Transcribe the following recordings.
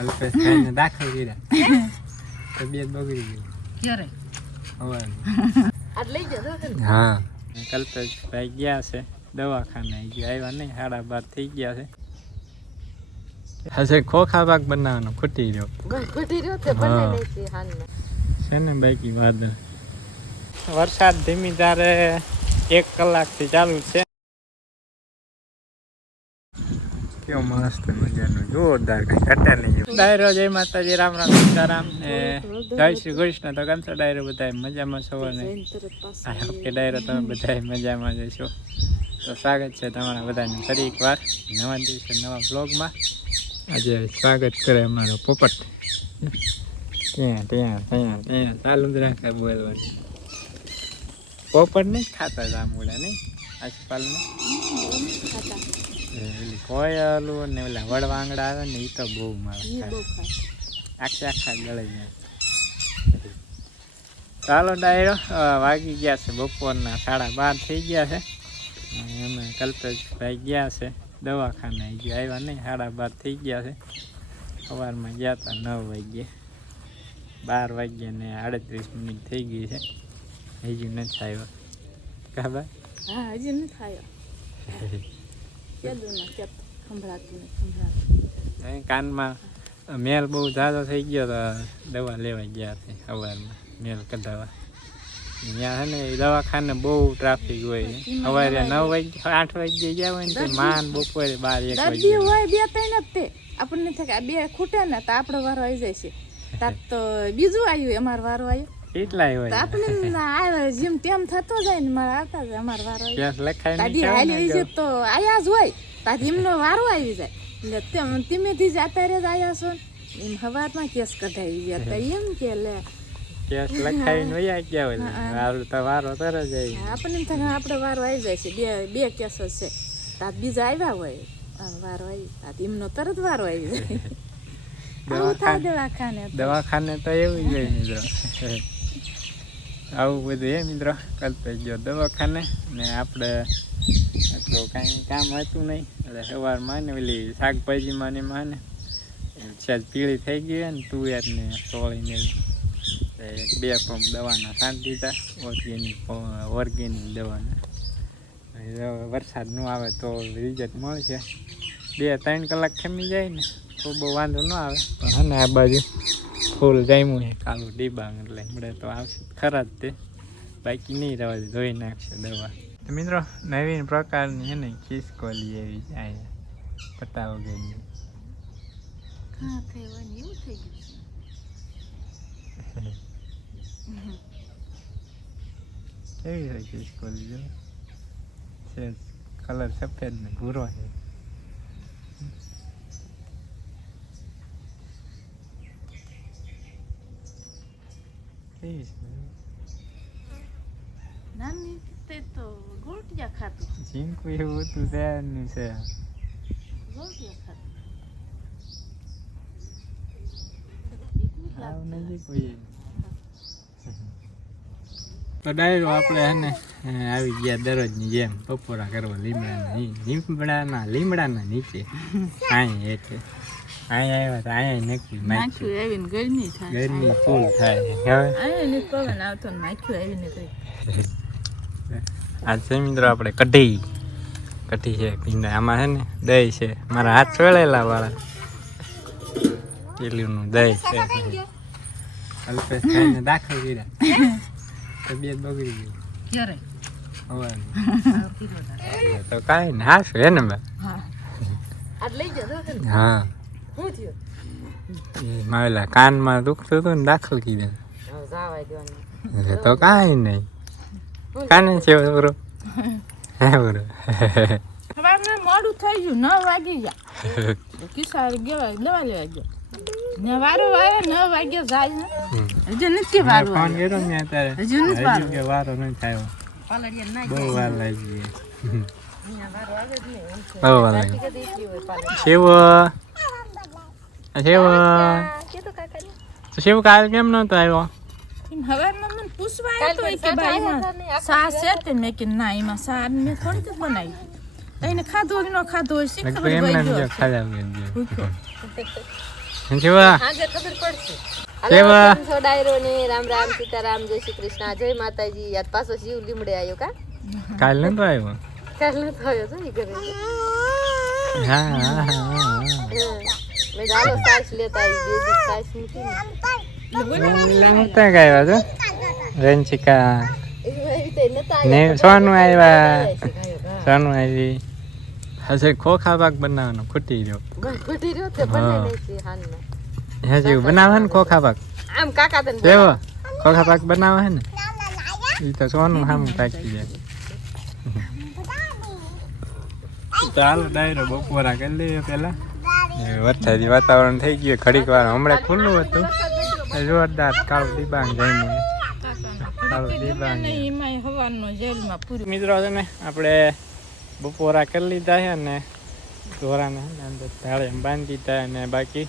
અલ્પેશ ખાઈને દાખલ કર્યા તબિયત બગડી ગઈ ક્યારે હવે હા કલ્પેશ ભાઈ ગયા છે દવાખાને ગયા આવ્યા નહીં સાડા બાર થઈ ગયા છે હશે ખોખા પાક બનાવવાનો ખૂટી રહ્યો હા. છે ને બાકી વાદળ વરસાદ ધીમી ધારે એક કલાકથી ચાલુ છે કેવો મસ્ત મજાનો, જોરદાર કઈ ઘટે નહીં ડાયરો, જય માતાજી, રામ રામ, સીતારામ ને જય શ્રી કૃષ્ણ. તો કેમ છો ડાયરો બધા મજામાં છો ને? કે ડાયરો તમે બધા મજામાં જ છો તો સ્વાગત છે તમારા બધાને ફરી એકવાર નવા દિવસે, નવા બ્લોગમાં આજે સ્વાગત કરે અમારો પોપટ. ત્યાં ત્યાં ત્યાં ત્યાં, ચાલુ જ રાખે બોલવાનું. પોપટ નહીં ખાતા જાંબુડા નહીં? આજકાલને? ઓલી કોયલું ઓલા વડવાંગડા આવે ને એ તો બહુ મારે આખે આખા ગળે જાય. ચાલો ડાયરો વાગી ગયા છે. બપોરના સાડા બાર થઈ ગયા છે. અમે કલ્પેશભાઈ ગયા છે. દવાખાને હજી આવ્યા નહીં. સાડા બાર થઈ ગયા છે. સવારમાં ગયા હતા નવ વાગ્યે. બાર વાગ્યા ને આડત્રીસ મિનિટ થઈ ગઈ છે. હજી નથી આવ્યો. કાબા હા હજી નથી આવ્યો. કાનમાં મેલ બહુ ઝાઝો થઈ ગયો તો દવા લેવા ગયા છે સવારમાં મેલ કઢાવા ત્યાં છે ને દવાખાને બહુ ટ્રાફિક હોય સવારે નવ વાગે આઠ વાગે ગયા હોય ને માન બપોરે બાર, એક વાગે હોય બે ત્રણ જ તે. આપણને થાય કે આ બે ખૂટે ને તો આપણો વારો આવી જાય છે. તાર તો બીજું આવ્યું અમારો વારો આવ્યો કેટલાય હોય. આપણે ના જેમ તેમ થતો જાય ને મારા આવતા જાય અમારો વારો લખાય તાદી હાલી છે તો આયા જ હોય. તાદી એમનો વારો આવી જાય. એટલે તેમ ધીમેથી જ અત્યારે જ આયા છો ને. એમ હવારમાં કેસ કઢાવી ગયા તો એમ કે લે. કેસ લખાઈને વયા ગયા હોય વારો તો વારો તર જાય એમ થાય આપણો વારો આવી જાય છે. બે બે કેસો છે. તાત બીજા આવ્યા હોય. વારો આવી તાત એમનો તરત વારો આવી જાય. દવાખાને દવાખાને તો એવું જ હોય મિત્રો. આવું બધું એ મિત્રો. કલ્પેશ ગયો દવાખાને ને આપણે તો કાંઈ કામ હતું નહીં. એટલે સવારમાં ને ઓલી શાકભાજીમાં ને માને ને પીળી થઈ ગઈ ને તુવેર ને સોળીને બે પંપ દવાના છાંટી દીધા, ઓર્ગેનિક ઓર્ગેનિક દવાના. વરસાદ ન આવે તો રિઝલ્ટ મળશે. બે ત્રણ કલાક ખમી જાય ને તો બહુ વાંધો ન આવે. પણ હા ને આ બાજુ ફૂલ જામ્યું છે કાલું ડીબાંગ એટલે મળે તો આવશે. ખરા જ તે. બાકી નહીં રહેવા ધોઈ નાખશે દવા. તો મિત્રો નવીન પ્રકારની છે ને ખિસકોલી એવી અહીંયા પતા વગરની કેવી છે ખિસકોલી જો? છે કલર સફેદ ને ભૂરો છે. નાની તે તો ગોટિયા ખાતું. ઝીંકું એવું હતું ત્યારનું છે. ગોટિયા ખાતું. આવ નજીક હોઈએ તો ડાયરો આપણે હે ને આવી ગયા દરરોજની જેમ. બપોરા કરવા લીમડાના ની- લીમડાના લીમડાના નીચે. અહીં એટલે અહીં આવ્યા તો અહીંયા નક્કી નાખ્યું આવીને ગરમી થાય. ગરમી ફૂલ થાય. હવે. આને પવન આવતો નાખ્યું આવીને તો આ છે મિત્રો આપણે કઢી. કઢી છે ભીંડા. આમાં છે ને દહીં છે. મારા હાથ ચોળેલા વાળા. પેલીનું દહીં છે. અલ્પેશ ખાઈને દાખલ કર્યા. તબિયત બગડી ગઈ ક્યારે? હવે તો કાંઈ ના છે હે ને બા? હા. શું થયું? માવેલા કાનમાં દુખતું હતું ને દાખલ કીધું. એટલે તો કાંઈ નહીં. કાને છે બરો હે બરો મોડું થઈ ગયું નવ વાગી ગયા. કિસાર ગયો દવા લેવા ગયો. વારો આવ્યો નવ વાગ્યા જાય ને. નથી વારો ફોન કર્યો મેં અત્યારે. હજી નથી વારો. કે વારો નહીં થયો બહુ વાર લાગી બહુ વાર લાગી શિવ શિવ તો શિવ કાલ કેમ નતો આવ્યો? એમ હવારમાં મને પૂછવા આવ્યો તો કે ભાઈ સા છે તે? મેં કે ના એમાં સા મેં થોડી બનાવી. તો એને હોય કે ન ખાધું હોય શી ખબર. ખાધા આજે ખબર પડશે. ડાયરો ને. રામ રામ સીતારામ જય શ્રી કૃષ્ણ. જય માતાજી. યાદ પાછો શિવ લીમડે આવ્યો કા? કાલ નતો આવ્યો? કાલ ન થયો તો ઈ ઘરે. હા હા હા હા. હમ. મેં હાલો સાસ લેતા આવી બે દિવસ સાસ મૂકી ને સોનું આવ્યા. હા. સોનું આવી. હશે ખોખા ભાગ બનાવવાનો ખૂટી રહ્યો. બસ ખૂટી રહ્યો તે હા. હે જેવું ખોખા ભાગ આમ કાકા તને કેવો? ખોખા ભાગ બનાવે ને? એ તો સોનું સામું પાકી જાય. ચાલો ડાયરો બપોરા કરી લઈએ પેલા વરસાદી વાતાવરણ થઈ ગયું ઘડીક વાર હમણાં ખુલ્લું હતું. જોરદાર કાળું દિબાંગ જઈને મિત્રો, છે ને, આપણે બપોરા કરી લીધા છે અને દોરાને છે ને અંદર ઢાળે બાંધી દીધા અને બાકી,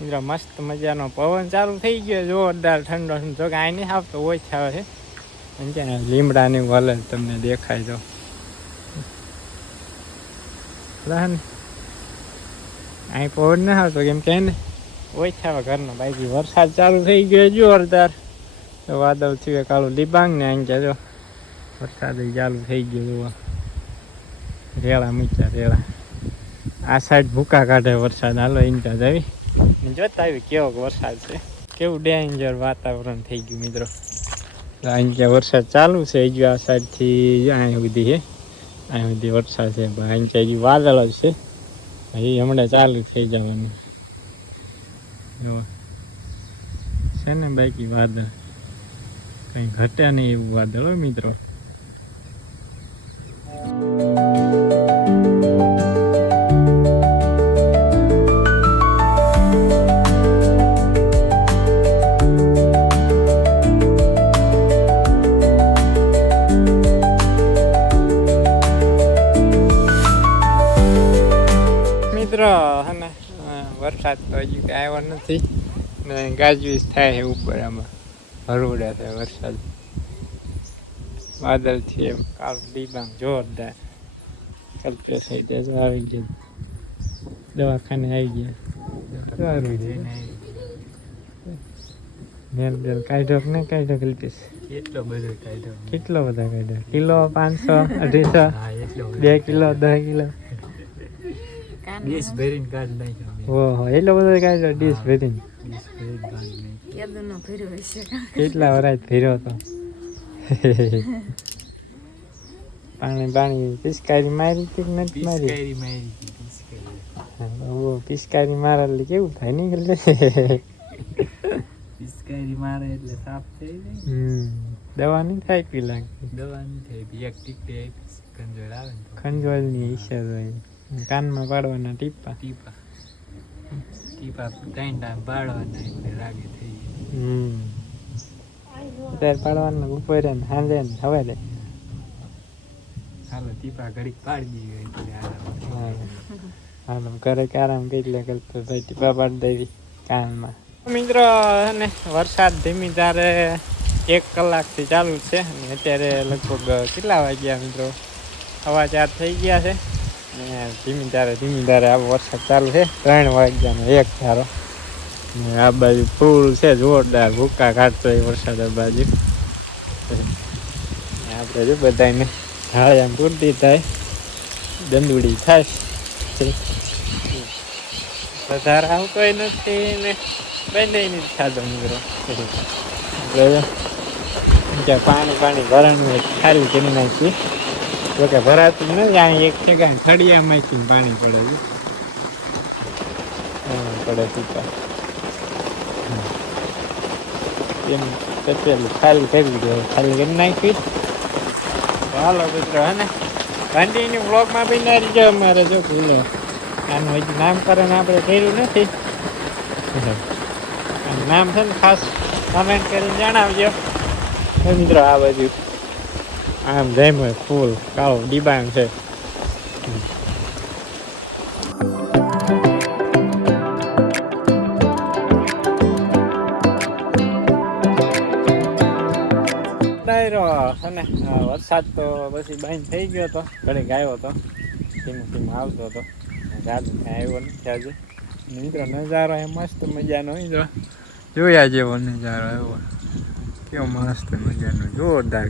મિત્રો, મસ્ત મજાનો પવન ચાલુ થઈ ગયો જોરદાર ઠંડો જો કે અહીં નહીં આવતો ઓછા આવે છે ત્યાં લીમડાની વલલ તમને દેખાય તો. ને અહીં પવન ના આવતો કેમ કે ઓછા આવે ઘરનો બાકી વરસાદ ચાલુ થઈ ગયો જોરદાર તો વાદળ થયું કાળું લીબાંગ ને અહીં જો. વરસાદ ચાલુ થઈ ગયો જોવા રેળા મૂક્યા રેળા આ સાઈડ ભૂકા કાઢે વરસાદ, હાલો ઇન્ટા જવી. જોતા આવી કેવો વરસાદ છે. કેવું ડેન્જર વાતાવરણ થઈ ગયું, મિત્રો. અહીં ત્યાં વરસાદ ચાલુ છે, હજુ આ સાઈડથી અહીં સુધી છે. અહીં સુધી વરસાદ છે અહીં હજુ વાદળ જ છે. એ હમણાં ચાલુ થઈ જવાનું. જુઓ છે ને બાકી વાદળ? કંઈ ઘટે નહીં એવું વાદળ હોય મિત્રો. મિત્રો અને વરસાદ તો હજી કાંઈ આવ્યો નથી. ને ગાજવીજ થાય છે ઉપર આમાં. હરોડા છે વરસાદ. વાદળથી એમ. કાલ ડીબાંગ જોરદાર. કલ્પ્યો થઈ જાય આવી ગયા. દવાખાને આવી ગયા. છે. મેલ બેલ કાઢ્યો કે નહીં કલ્પેશ? એટલો બધો કાઢ્યો. કેટલો બધા કાયદો કિલો પાંચસો અઢીસો? બે કિલો દસ કિલો? ડીશ ભરીને નાખ્યો ઓહો એટલો બધો કાઢ્યો ભરીને? કેટલા વરાય ફેર્યો હતો પાણી પાણી પિસ્કારી મારી કે નથી મારી? પિચકારી મારી એટલે કેવું થાય નીકળે? પિચકારી મારે એટલે સાફ થઈ જાય હમ દવા નહીં થાય પી લાગતી દવા નહીં થાય એક ટીપી આપીશ આવે ને ઈચ્છા હોય કાનમાં પાડવાના ટીપા. ટીપા. ટીપા ત્રણ પાડવાના એટલે રાગે થઈ હમ. અત્યારે પાડવાના બપોરે ને સાંજે ને સવારે હાલો ટીપા ઘડીક પાડી દીધી એટલે. હાલો. ઘરે આરામ કરી લે કરતો ભાઈ ટીપા પાડી દેવી કાનમાં. મિત્રો અને વરસાદ ધીમી ધારે એક કલાકથી ચાલુ છે. અને અત્યારે લગભગ કેટલા વાગ્યા મિત્રો? સવા ચાર થઈ ગયા છે. ધીમી ધારે ધીમી ધારે આવો વરસાદ ચાલુ છે. ત્રણ વાગ્યાનો એક ધારો. આ બાજુ ફૂલ છે, જોરદાર ભૂકા કાઢતો હોય વરસાદ આ બાજુ. આપણે જો બધાને હાળિયામ પૂરતી થાય દંદુડી થાય. વધારે આવતોય નથી ને બંને ખાધો મિત્રો. ત્યાં પાણી પાણી ભરણ ખાલી કરી નાખી જોકે ભરાતું નથી અહીં એક છે ઠેકાણ ખડિયામાંથી પાણી પડે છે. પડે પીતા એમ તપેલું ખાલી કરી દે ખાલી કરી નાખી. તો હાલો મિત્રો, હે ને? કન્ટિન્યુ બ્લોગમાં બી ના રહીજો અમારે, જો ભૂલો. આનું હજી નામકરણ આપણે કર્યું નથી. નામ છે ને ખાસ કમેન્ટ કરીને જણાવજો. તો મિત્રો, આ બાજુ. આમ જેમ હોય ફૂલ કાળો ડિબાંગ છે ડાયરો છે ને આ વરસાદ તો પછી બંધ થઈ ગયો હતો ઘડીક આવ્યો હતો ધીમે ધીમે આવતો હતો કાંઈ આવ્યો નથી આજે મિત્રો નજારો એ મસ્ત મજાનો હોય જો જોયા જેવો નજારો એવો કેવો મસ્ત મજાનો જોરદાર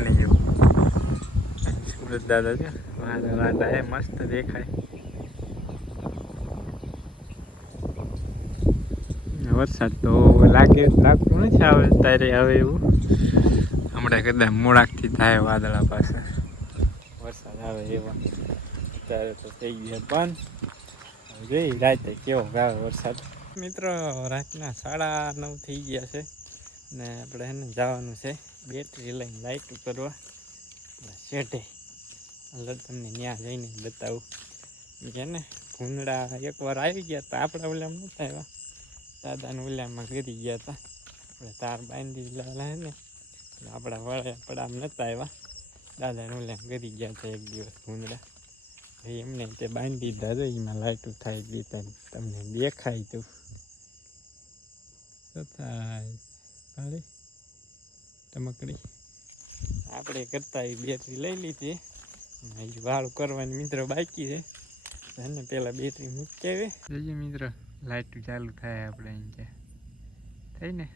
નહીં જેવું સુરત દાદા છે. મસ્ત દેખાય. વરસાદ તો લાગે લાગતું નથી આવે ત્યારે હવે એવું? હમણાં કદાચ મોડાકથી થાય વાદળા પાસે. વરસાદ આવે એવા. ત્યારે તો થઈ ગયા બંધ. જોઈ રાતે કેવો આવે વરસાદ. મિત્રો રાતના સાડા નવ થઈ ગયા છે. ને આપણે એને જવાનું છે. બેટરી લઈને લાઇટ કરવા શેઢે. એટલે તમને ત્યાં જઈને બતાવું. કે ને? ભૂંગળા એકવાર આવી ગયા હતા આપણા ઓલામાં નહોતા આવ્યા દાદાને ઓલામાં ઘરી ગયા હતા આપણે તાર બાંધી લાલા ને? આપણા વળે આમ નહોતા આવ્યા. દાદાને ઓલામાં ઘરી ગયા હતા એક દિવસ ભૂંગળા. ભાઈ, એમને તે બાંધી દીધા તો એમાં લાઈટું થાય દીધા તમને દેખાય તું. શું થાય? ટમકડી? આપણે કરતા એ બેટરી લઈ લીધી. હજી વાળું કરવાની મિત્ર બાકી છે. એને પેલા બેટરી મૂકી આવે જઈએ મિત્ર લાઈટ ચાલુ થાય આપણે અહીં કે. થઈ ને?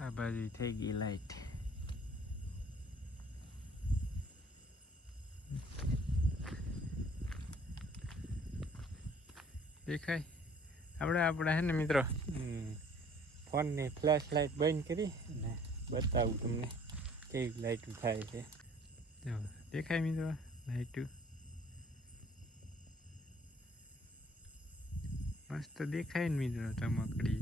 આ બાજુ થઈ ગઈ લાઈટ દેખાય? આપણે આપણે હે ને મિત્રો? ફોનની ફ્લેશ લાઇટ બંધ કરી અને બતાવું તમને. કેવી લાઇટું થાય છે? જો દેખાય મિત્રો લાઇટું મસ્ત દેખાય ને મિત્રો ચમકડી.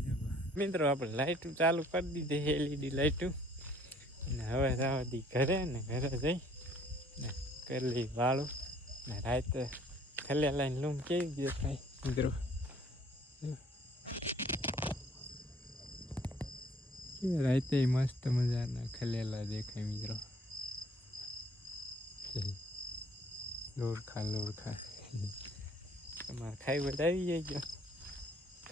મિત્રો આપણે લાઇટું ચાલુ કરી દીધી એલઈડી લાઇટ અને હવે જવાથી ઘરે ને ઘરે જઈ ને કરલી વાળું. ને રાતે ખલ્યા લાઈન લૂમ કેવી દેખાય મિત્રો રાતે મસ્ત મજાના ખલેલા દેખાય મિત્રો. લોરખા લોરખા. તમારે ખાઈ બધા આવી ગયો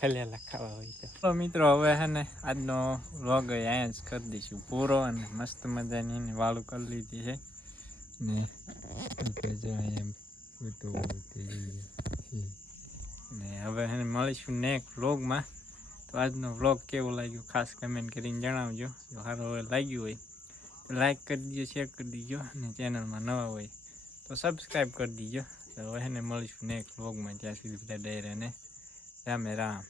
ખલેલા ખાવા હોય તો. મિત્રો, હવે હે ને આજનો વ્લોગ અહીંયા જ કરી દઈશું. પૂરો અને મસ્ત મજાની એને વાળું કરી લીધી છે. ને ગયું ને હવે મળીશું નેક્સ્ટ વ્લોગમાં તો આજનો વ્લોગ કેવો લાગ્યો? ખાસ કમેન્ટ કરીને જણાવજો. જો સારો હવે લાગ્યું હોય, તો લાઈક કરી દીજો શેર કરી દીજો અને ચેનલમાં નવા હોય, તો સબસ્ક્રાઈબ કરી દીજો. તો હવે એને મળીશું નેક્સ્ટ વ્લોગમાં ત્યાં સુધી બધા ડેર રામે રામ.